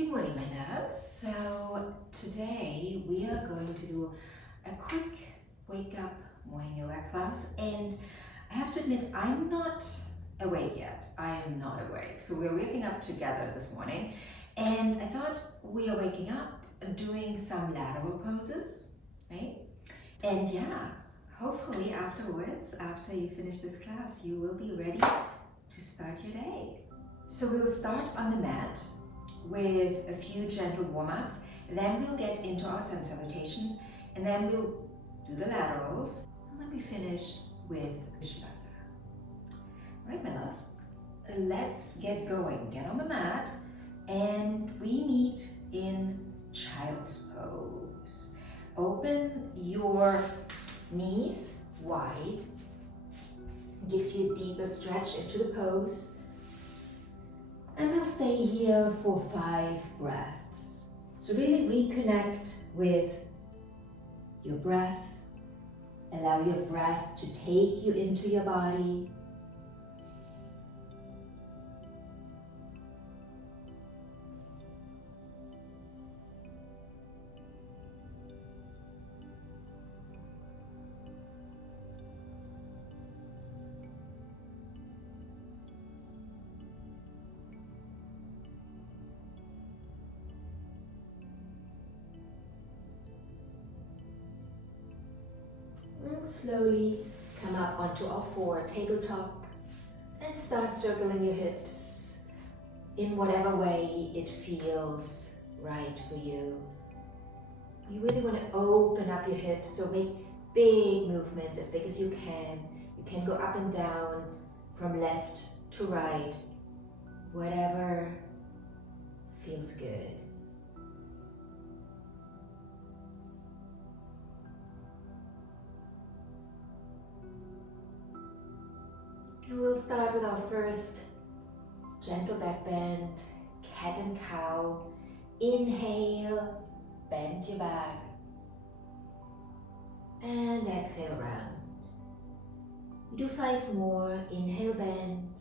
Good morning, my loves. So today we are going to do a quick wake up morning yoga class, and I have to admit I'm not awake yet. I am not awake. So we're waking up together this morning, and I thought we are waking up doing some lateral poses, right? And yeah, hopefully afterwards, after you finish this class, you will be ready to start your day. So we'll start on the mat with a few gentle warm-ups, then we'll get into our sun salutations, and then we'll do the laterals, and then we finish with Shavasana. All right, my loves, let's get going. Get on the mat, and we meet in child's pose. Open your knees wide, gives you a deeper stretch into the pose. And we'll stay here for 5 breaths. So really reconnect with your breath. Allow your breath to take you into your body. Slowly come up onto all 4 tabletop and start circling your hips in whatever way it feels right for you. You really want to open up your hips, so make big movements, as big as you can. You can go up and down from left to right, whatever feels good. And we'll start with our first gentle back bend, cat and cow. Inhale, bend your back, and exhale round. We do 5 more. Inhale, bend,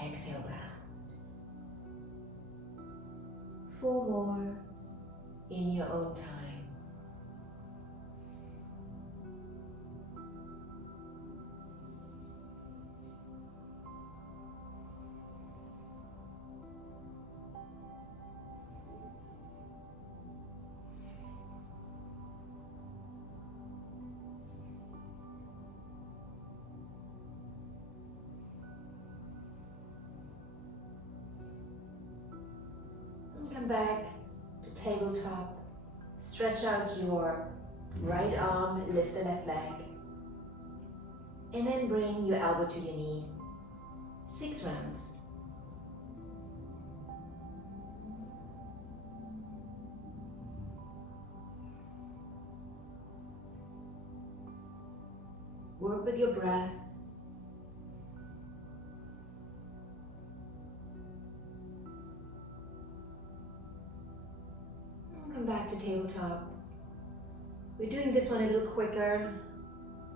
exhale round. 4 more in your own time. Come back to tabletop. Stretch out your right arm, lift the left leg, and then bring your elbow to your knee. 6 rounds. Work with your breath. Come back to tabletop. We're doing this one a little quicker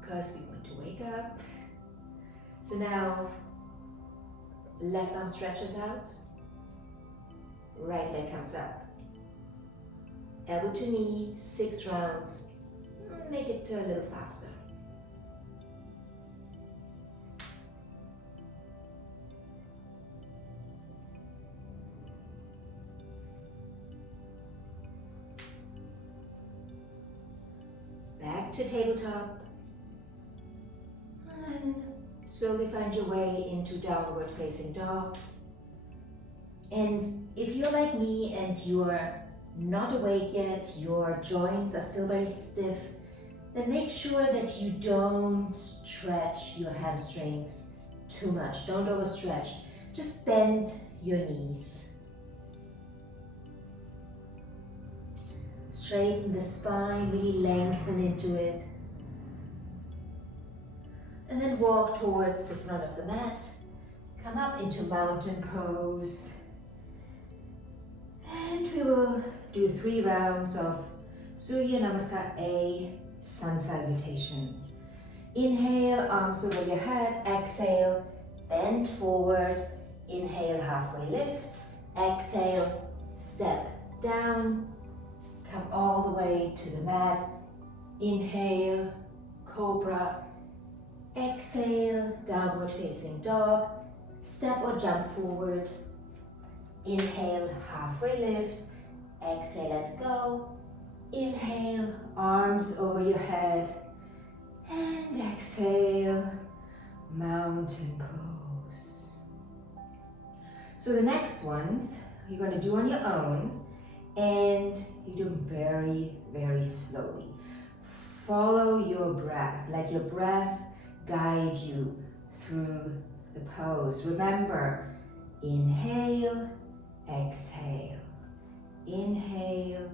because we want to wake up. So now, left arm stretches out, right leg comes up. Elbow to knee, 6 rounds. Make it a little faster. To tabletop, and then slowly find your way into downward facing dog. And if you're like me and you're not awake yet, your joints are still very stiff, then make sure that you don't stretch your hamstrings too much. Don't overstretch. Just bend your knees. Straighten the spine, really lengthen into it. And then walk towards the front of the mat. Come up into mountain pose. And we will do 3 rounds of Surya Namaskar A, sun salutations. Inhale, arms over your head. Exhale, bend forward. Inhale, halfway lift. Exhale, step down, come all the way to the mat. Inhale, cobra. Exhale, downward facing dog. Step or jump forward. Inhale, halfway lift. Exhale, let go. Inhale, arms over your head. And exhale, mountain pose. So the next ones you're going to do on your own, and you do them very, very slowly. Follow your breath. Let your breath guide you through the pose. Remember, inhale, exhale. Inhale,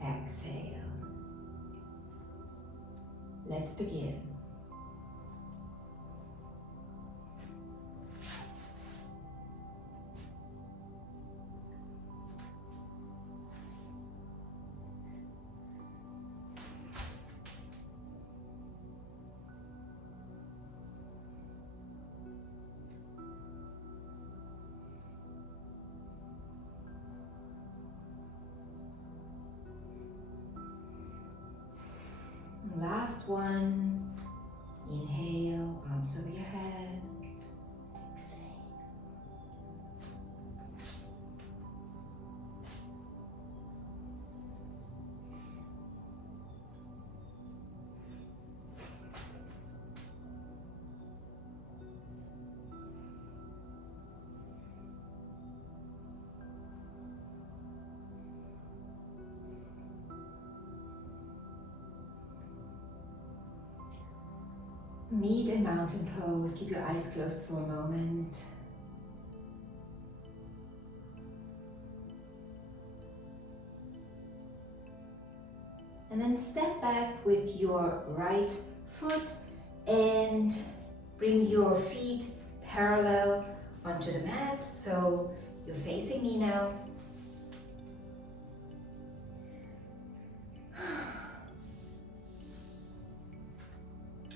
exhale. Let's begin. Last one. Inhale, arms over your head. Exhale. Meet in mountain pose. Keep your eyes closed for a moment. And then step back with your right foot and bring your feet parallel onto the mat. So you're facing me now.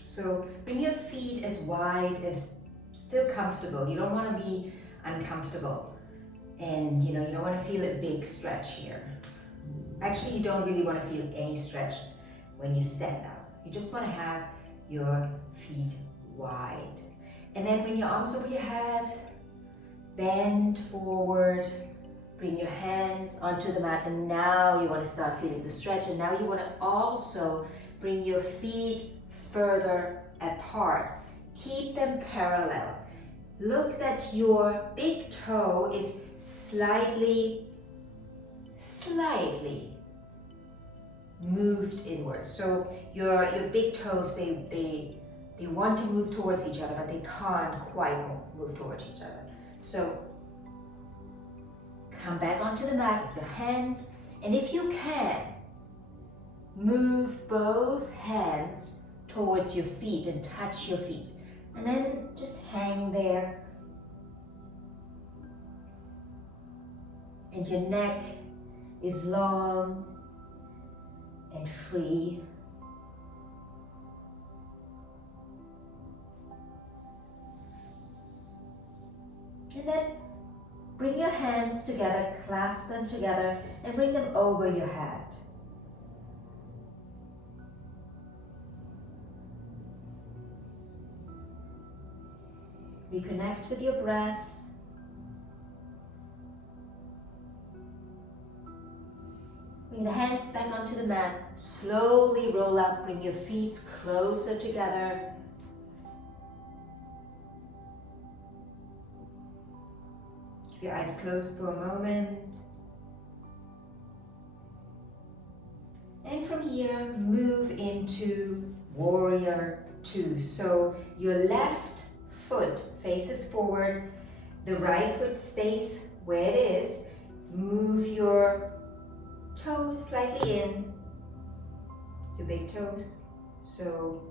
So bring your feet as wide as still comfortable. You don't want to be uncomfortable. And you don't want to feel a big stretch here. Actually, you don't really want to feel any stretch when you stand up. You just want to have your feet wide. And then bring your arms over your head, bend forward, bring your hands onto the mat, and now you want to start feeling the stretch. And now you want to also bring your feet further apart. Keep them parallel. Look that your big toe is slightly moved inward. So your big toes, they want to move towards each other, but they can't quite move towards each other. So come back onto the mat with your hands, and if you can, move both hands towards your feet and touch your feet, and then just hang there. And your neck is long and free. And then bring your hands together, clasp them together, and bring them over your head. Reconnect with your breath. Bring the hands back onto the mat. Slowly roll up. Bring your feet closer together. Keep your eyes closed for a moment. And from here, move into warrior two. So your left foot faces forward, the right foot stays where it is. Move your toes slightly in, your big toes. So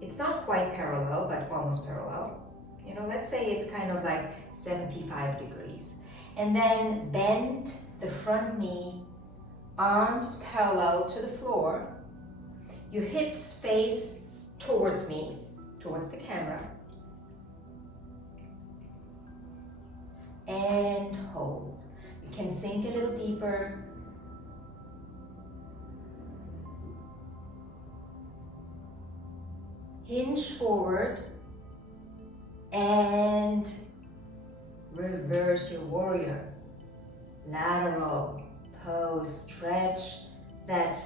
it's not quite parallel, but almost parallel. Let's say it's kind of like 75 degrees. And then bend the front knee, arms parallel to the floor. Your hips face towards me, towards the camera. And hold. You can sink a little deeper. Hinge forward and reverse your warrior. Lateral pose, stretch that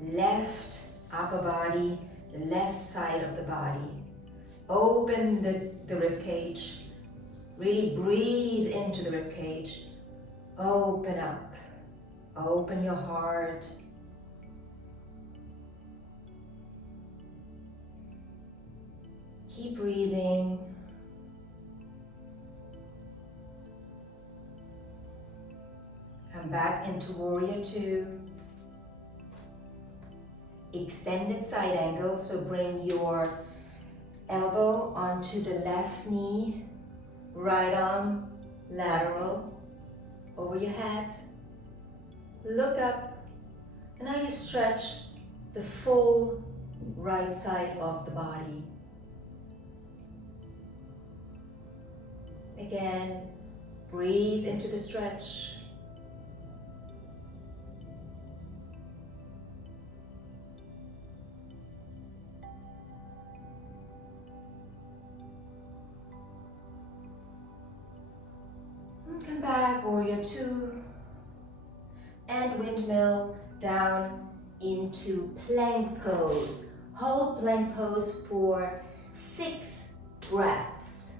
left upper body, the left side of the body. Open the rib cage. Really breathe into the rib cage. Open up. Open your heart. Keep breathing. Come back into warrior two. Extended side angle, so bring your elbow onto the left knee, right arm lateral over your head. Look up, and now you stretch the full right side of the body. Again, breathe into the stretch. Come back, warrior two, and windmill down into plank pose. Hold plank pose for 6 breaths.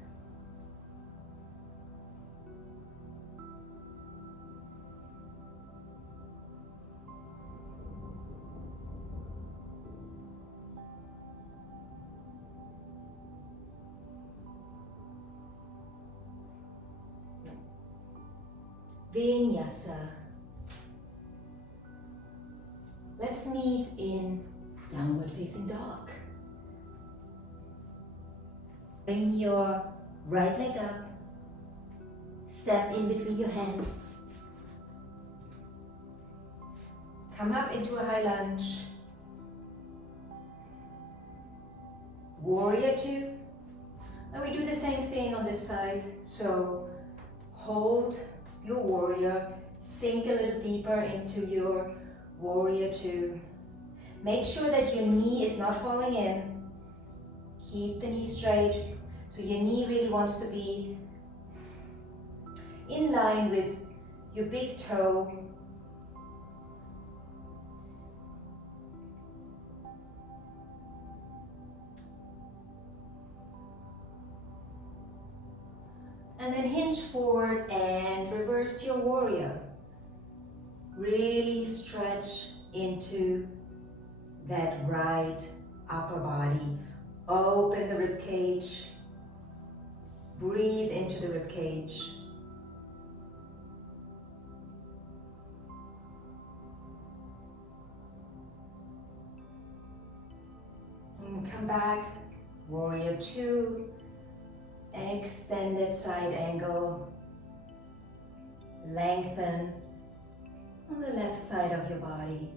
Vinyasa. Let's meet in downward facing dog. Bring your right leg up. Step in between your hands. Come up into a high lunge. Warrior two. And we do the same thing on this side. So hold your warrior, sink a little deeper into your warrior two. Make sure that your knee is not falling in. Keep the knee straight. So your knee really wants to be in line with your big toe. And then hinge forward and reverse your warrior. Really stretch into that right upper body. Open the rib cage. Breathe into the rib cage. And come back, warrior two. Extended side angle. Lengthen on the left side of your body.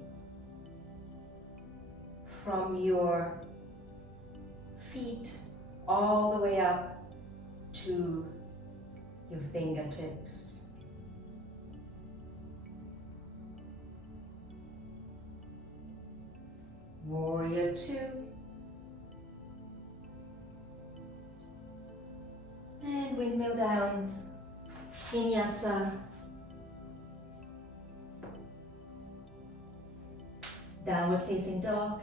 From your feet all the way up to your fingertips. Warrior two. And windmill down, vinyasa. Downward facing dog.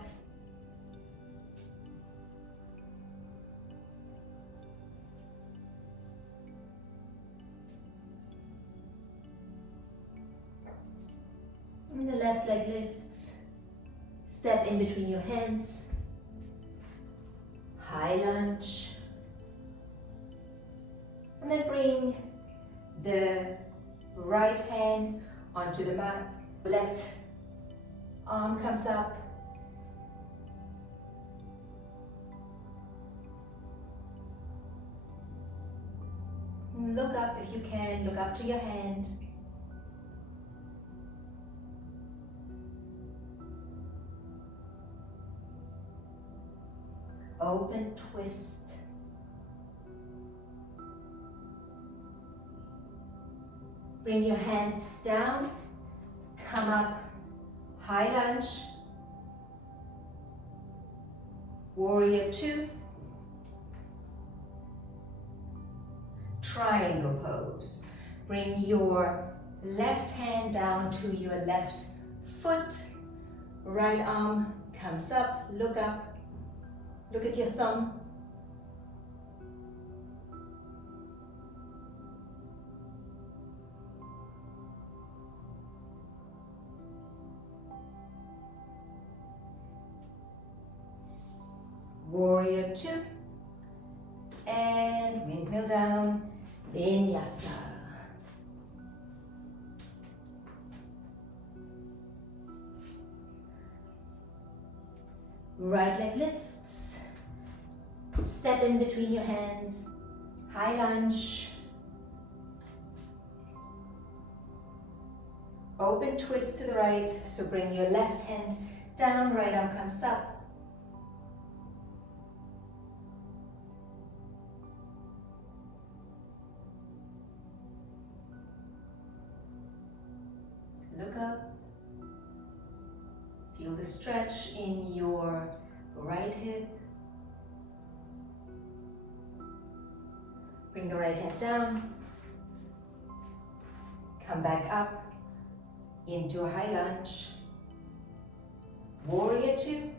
And the left leg lifts. Step in between your hands. High lunge. And then bring the right hand onto the mat. Left arm comes up. Look up if you can, look up to your hand. Open twist. Bring your hand down, come up, high lunge, warrior two, triangle pose. Bring your left hand down to your left foot, right arm comes up, look at your thumb. Warrior two, and windmill down, vinyasa. Right leg lifts, step in between your hands, high lunge, open twist to the right, so bring your left hand down, right arm comes up. Look up. Feel the stretch in your right hip. Bring the right hand down. Come back up into a high lunge. Warrior two.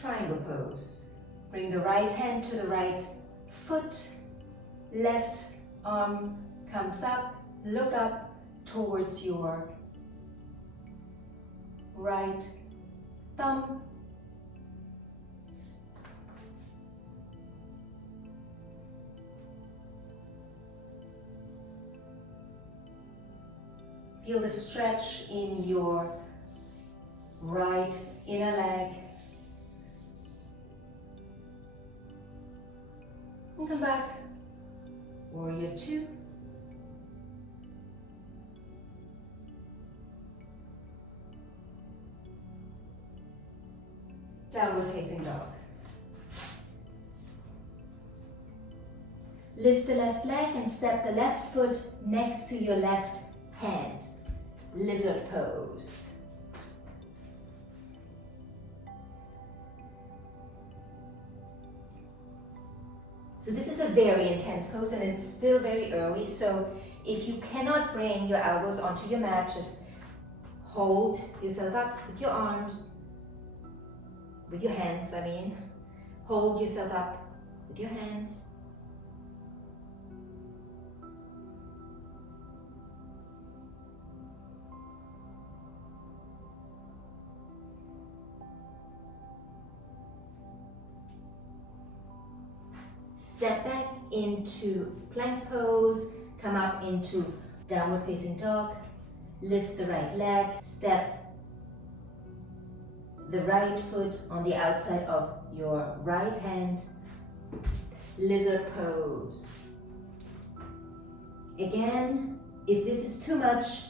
Triangle pose. Bring the right hand to the right foot, left arm comes up, look up towards your right thumb. Feel the stretch in your right inner leg. And come back, warrior two. Downward facing dog. Lift the left leg and step the left foot next to your left hand. Lizard pose. So this is a very intense pose and it's still very early, so if you cannot bring your elbows onto your mat, just hold yourself up with your arms, with your hands, hold yourself up with your hands. Step back into plank pose, come up into downward facing dog, lift the right leg, step the right foot on the outside of your right hand, lizard pose. Again, if this is too much,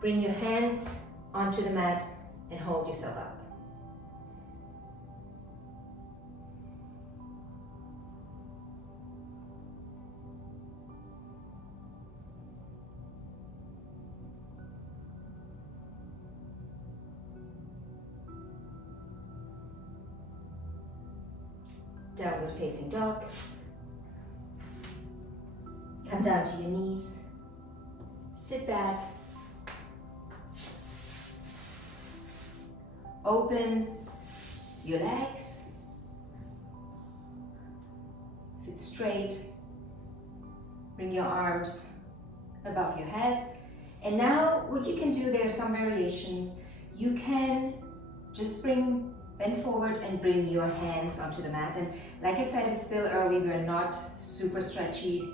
bring your hands onto the mat and hold yourself up. Downward facing dog. Come down to your knees. Sit back. Open your legs. Sit straight. Bring your arms above your head. And now what you can do, there are some variations. You can just bend forward and bring your hands onto the mat. And like I said, it's still early, we're not super stretchy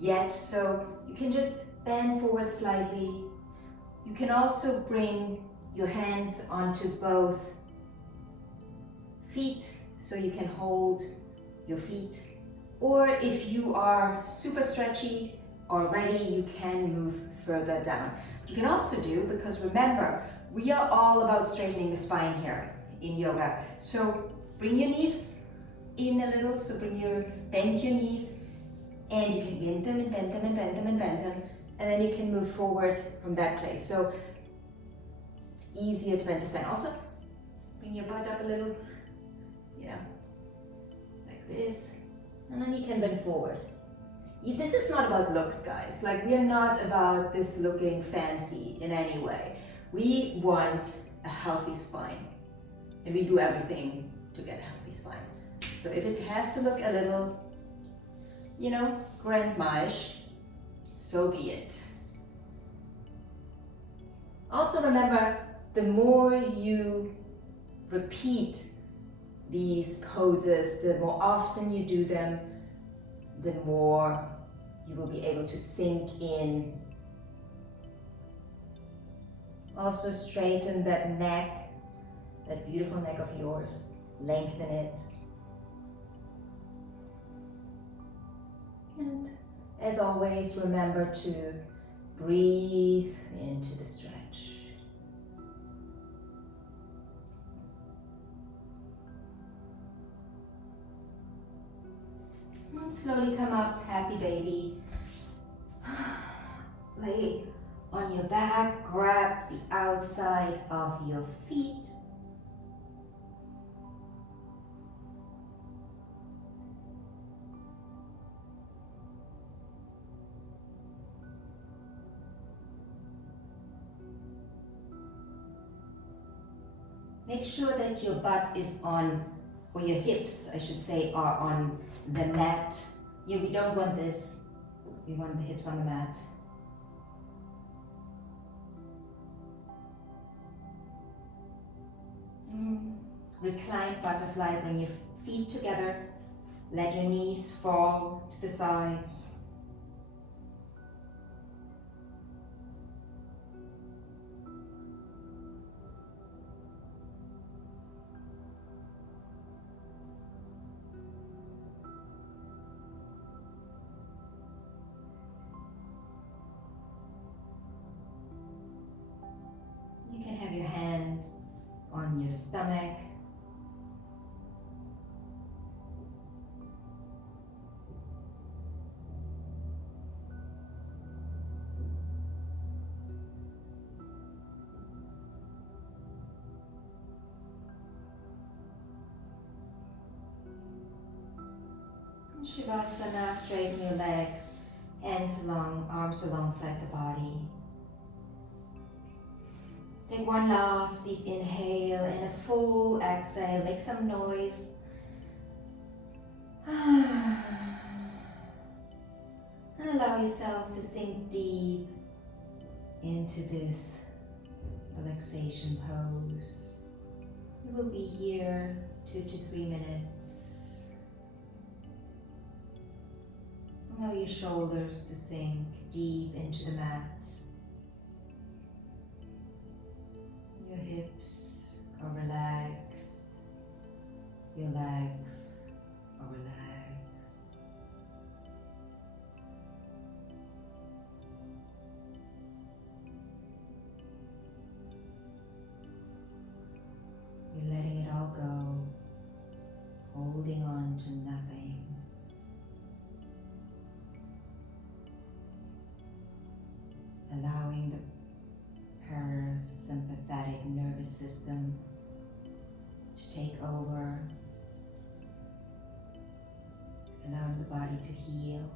yet, so you can just bend forward slightly. You can also bring your hands onto both feet, so you can hold your feet. Or if you are super stretchy already, you can move further down. You can also do, because remember, we are all about straightening the spine here in yoga. So bring your knees in a little, so bend your knees, and you can bend them and bend them and bend them and bend them, and then you can move forward from that place. So it's easier to bend the spine. Also, bring your butt up a little, you know, like this, and then you can bend forward. This is not about looks, guys. Like, we are not about this looking fancy in any way. We want a healthy spine, and we do everything to get a healthy spine. So if it has to look a little, you know, grandma-ish, so be it. Also remember, the more you repeat these poses, the more often you do them, the more you will be able to sink in. Also straighten that neck, that beautiful neck of yours. Lengthen it. And as always, remember to breathe into the stretch. And slowly come up, happy baby. Lay on your back, grab the outside of your feet. Make sure that your butt is on, or your hips, I should say, are on the mat. We don't want this. We want the hips on the mat. Reclined butterfly, bring your feet together. Let your knees fall to the sides. You can have your hand on your stomach. Shavasana, straighten your legs, hands along, arms alongside the body. Take one last deep inhale and a full exhale. Make some noise. And allow yourself to sink deep into this relaxation pose. You will be here 2 to 3 minutes. Allow your shoulders to sink deep into the mat. Your hips are relaxed. Your legs are relaxed. You're letting it all go, holding on to nothing. Allowing the parasympathetic nervous system to take over, allowing the body to heal.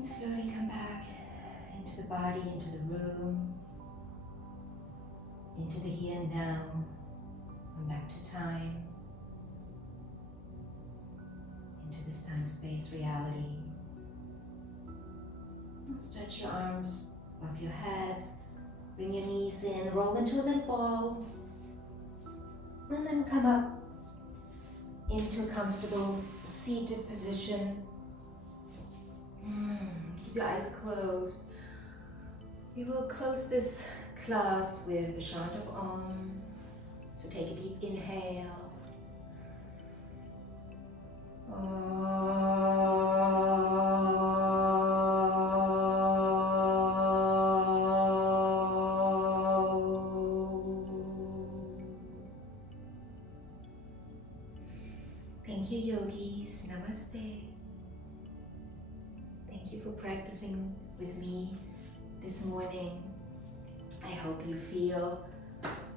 And slowly come back into the body, into the room, into the here and now, and back to time, into this time-space reality. And stretch your arms above your head, bring your knees in, roll into a little ball, and then come up into a comfortable seated position. Keep your eyes closed. We will close this class with the chant of Om. So take a deep inhale. Thank you, yogis. Namaste. Thank you for practicing with me this morning. I hope you feel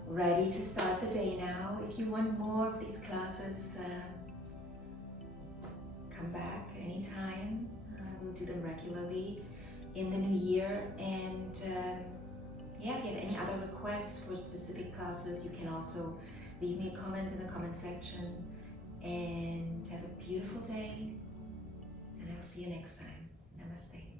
ready to start the day now. If you want more of these classes, come back anytime. We'll do them regularly in the new year. And yeah, if you have any other requests for specific classes, you can also leave me a comment in the comment section. And have a beautiful day. And I'll see you next time. Namaste.